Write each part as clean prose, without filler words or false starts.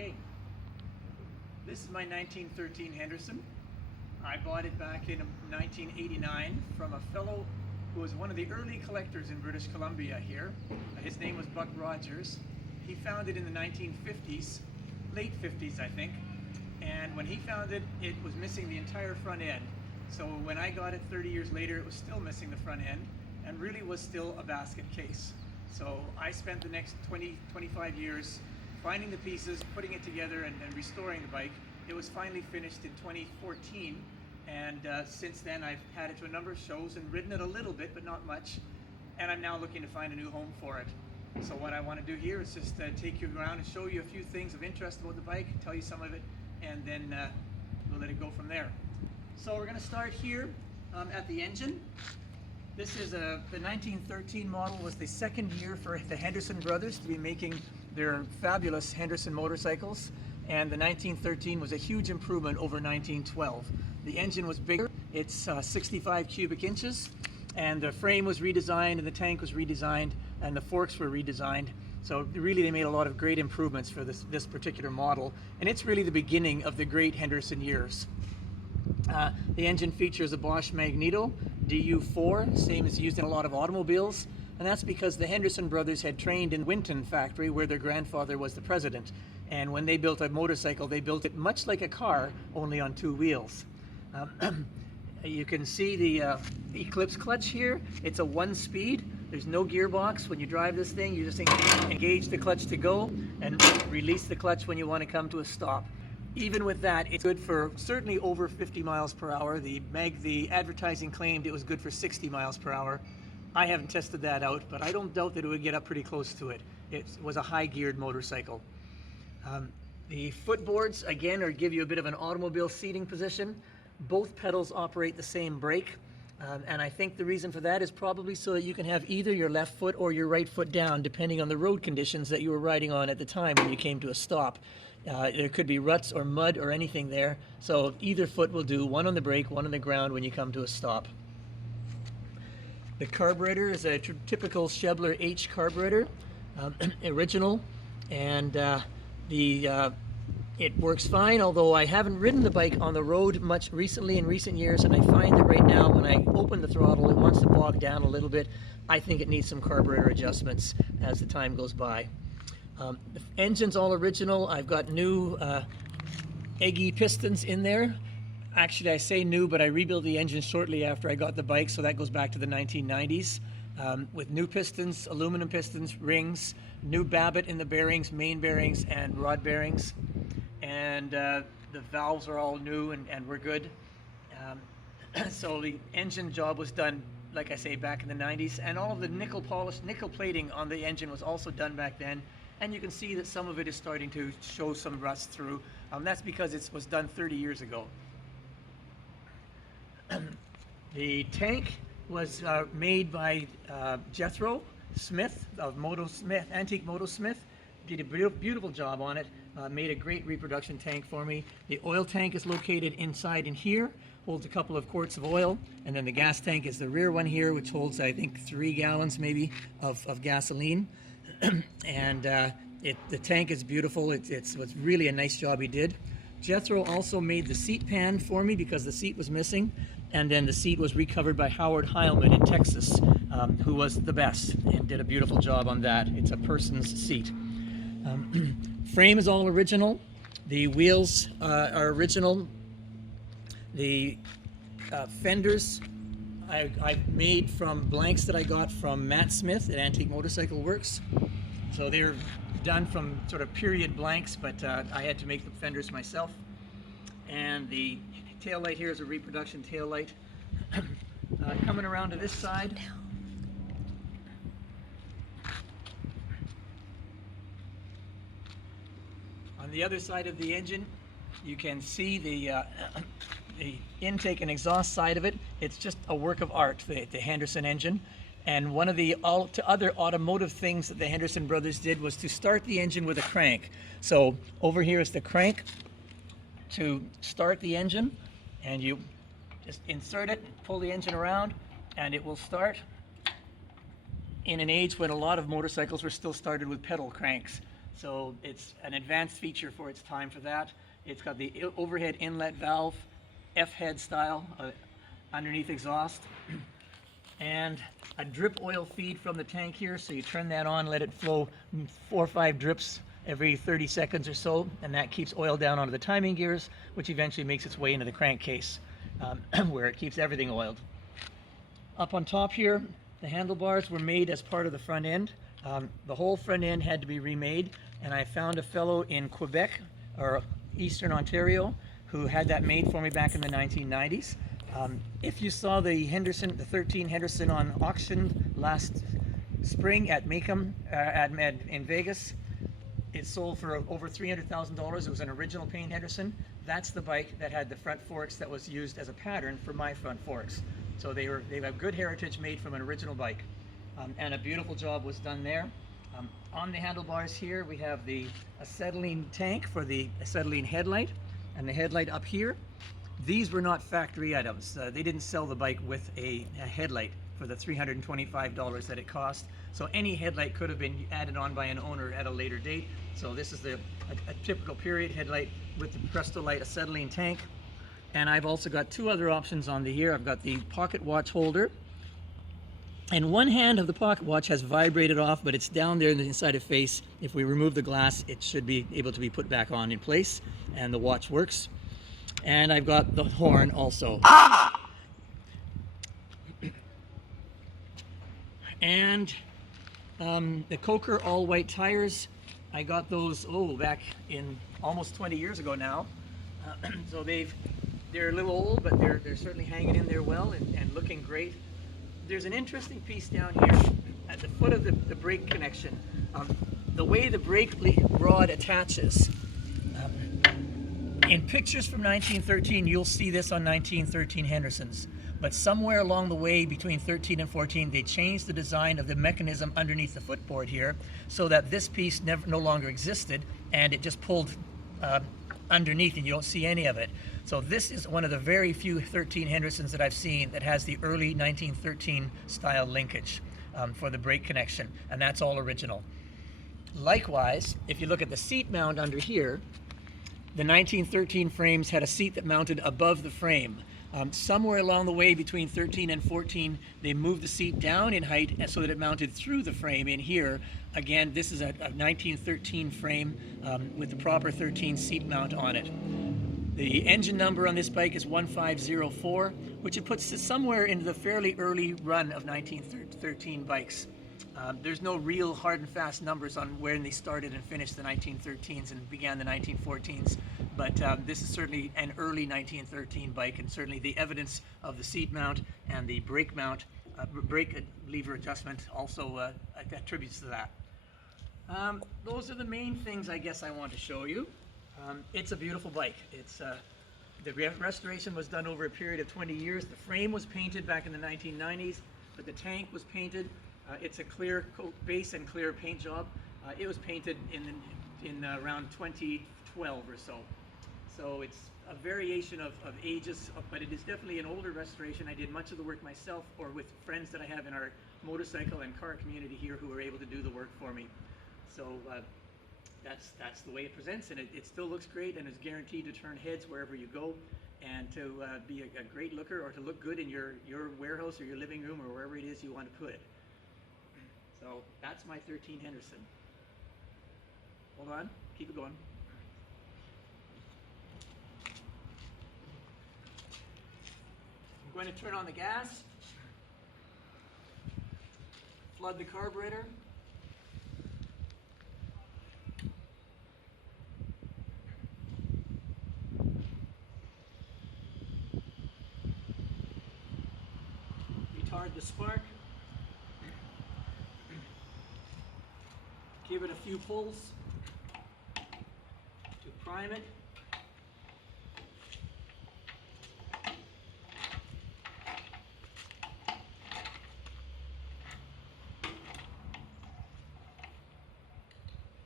Okay, this is my 1913 Henderson. I bought it back in 1989 from a fellow who was one of the early collectors in British Columbia here. His name was Buck Rogers. He found it in the 1950s, late 50s I think, and when he found it, it was missing the entire front end. So when I got it 30 years later, it was still missing the front end and really was still a basket case. So I spent the next 25 years finding the pieces, putting it together, and restoring the bike. It was finally finished in 2014, and since then I've had it to a number of shows and ridden it a little bit, but not much, and I'm now looking to find a new home for it. So what I want to do here is just take you around and show you a few things of interest about the bike, tell you some of it, and then we'll let it go from there. So we're going to start here at the engine. This is the 1913 model was the second year for the Henderson brothers to be making their fabulous Henderson motorcycles, and the 1913 was a huge improvement over 1912. The engine was bigger, it's 65 cubic inches, and the frame was redesigned, and the tank was redesigned, and the forks were redesigned. So really they made a lot of great improvements for this particular model, and it's really the beginning of the great Henderson years. The engine features a Bosch Magneto DU4, same as used in a lot of automobiles, and that's because the Henderson brothers had trained in Winton factory where their grandfather was the president, and when they built a motorcycle they built it much like a car, only on two wheels. You can see the Eclipse clutch here. It's a 1-speed. There's no gearbox. When you drive this thing, you just engage the clutch to go and release the clutch when you want to come to a stop. Even with that, it's good for certainly over 50 miles per hour. The advertising claimed it was good for 60 miles per hour. I haven't tested that out, but I don't doubt that it would get up pretty close to it. It was a high-geared motorcycle. The footboards, again, give you a bit of an automobile seating position. Both pedals operate the same brake, and I think the reason for that is probably so that you can have either your left foot or your right foot down, depending on the road conditions that you were riding on at the time when you came to a stop. There could be ruts or mud or anything there, so either foot will do, one on the brake, one on the ground when you come to a stop. The carburetor is a typical Schebler H carburetor, original, and it works fine, although I haven't ridden the bike on the road much recently in recent years, and I find that right now when I open the throttle it wants to bog down a little bit. I think it needs some carburetor adjustments as the time goes by. The engine's all original. I've got new eggy pistons in there. Actually, I say new, but I rebuilt the engine shortly after I got the bike, so that goes back to the 1990s. With new pistons, aluminum pistons, rings, new Babbitt in the bearings, main bearings, and rod bearings. And the valves are all new and we're good. So the engine job was done, like I say, back in the 90s, and all of the nickel plating on the engine was also done back then. And you can see that some of it is starting to show some rust through. That's because it was done 30 years ago. The tank was made by Jethro Smith of Antique Moto Smith. Did a beautiful job on it. Made a great reproduction tank for me. The oil tank is located inside in here, holds a couple of quarts of oil, and then the gas tank is the rear one here, which holds I think 3 gallons maybe of gasoline. And the tank is beautiful. It's really a nice job he did. Jethro also made the seat pan for me because the seat was missing, and then the seat was recovered by Howard Heilman in Texas, who was the best and did a beautiful job on that. It's a person's seat. Frame is all original. The wheels are original. The fenders I've made from blanks that I got from Matt Smith at Antique Motorcycle Works. So they're done from sort of period blanks, but I had to make the fenders myself. And the tail light here is a reproduction tail light. Coming around to this side. On the other side of the engine, you can see the intake and exhaust side of it. It's just a work of art, the Henderson engine. And one of the other automotive things that the Henderson brothers did was to start the engine with a crank. So over here is the crank to start the engine, and you just insert it, pull the engine around, and it will start in an age when a lot of motorcycles were still started with pedal cranks. So it's an advanced feature for its time for that. It's got the overhead inlet valve, F-head style, underneath exhaust, and a drip oil feed from the tank here. So you turn that on, let it flow 4 or 5 drips every 30 seconds or so, and that keeps oil down onto the timing gears, which eventually makes its way into the crankcase, where it keeps everything oiled. Up on top here, the handlebars were made as part of the front end. The whole front end had to be remade, and I found a fellow in Quebec, or Eastern Ontario, who had that made for me back in the 1990s. If you saw the 13 Henderson on auction last spring at Macomb, in Vegas, it sold for over $300,000. It was an original paint Henderson. That's the bike that had the front forks that was used as a pattern for my front forks. So they have good heritage made from an original bike. And a beautiful job was done there. On the handlebars here, we have the acetylene tank for the acetylene headlight, and the headlight up here. These were not factory items. They didn't sell the bike with a headlight for the $325 that it cost. So any headlight could have been added on by an owner at a later date. So this is a typical period headlight with the Prestolite acetylene tank. And I've also got 2 other options on the here. I've got the pocket watch holder. And one hand of the pocket watch has vibrated off, but it's down there inside a face. If we remove the glass, it should be able to be put back on in place, and the watch works. And I've got the horn also. And the Coker all-white tires, I got those, back in almost 20 years ago now. So they're a little old, but they're certainly hanging in there well and looking great. There's an interesting piece down here at the foot of the brake connection. The way the brake rod attaches. In pictures from 1913, you'll see this on 1913 Hendersons. But somewhere along the way between 13 and 14, they changed the design of the mechanism underneath the footboard here so that this piece no longer existed, and it just pulled underneath and you don't see any of it. So this is one of the very few 13 Hendersons that I've seen that has the early 1913 style linkage for the brake connection, and that's all original. Likewise, if you look at the seat mount under here, the 1913 frames had a seat that mounted above the frame. Somewhere along the way between 13 and 14, they moved the seat down in height so that it mounted through the frame in here. Again, this is a 1913 frame with the proper 13 seat mount on it. The engine number on this bike is 1504, which it puts it somewhere into the fairly early run of 1913 bikes. There's no real hard and fast numbers on when they started and finished the 1913s and began the 1914s, but this is certainly an early 1913 bike, and certainly the evidence of the seat mount and the brake mount, brake lever adjustment also attributes to that. Those are the main things I guess I want to show you. It's a beautiful bike. The restoration was done over a period of 20 years. The frame was painted back in the 1990s, but the tank was painted. It's a clear coat base and clear paint job. It was painted in around 2012 or so. So it's a variation of ages, but it is definitely an older restoration. I did much of the work myself or with friends that I have in our motorcycle and car community here who were able to do the work for me. So that's the way it presents, and it still looks great and is guaranteed to turn heads wherever you go, and to be a great looker or to look good in your warehouse or your living room or wherever it is you want to put it. So that's my 13 Henderson. Hold on, keep it going. I'm going to turn on the gas, flood the carburetor. Retard the spark. Give it a few pulls to prime it.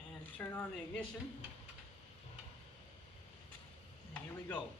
And turn on the ignition. And here we go.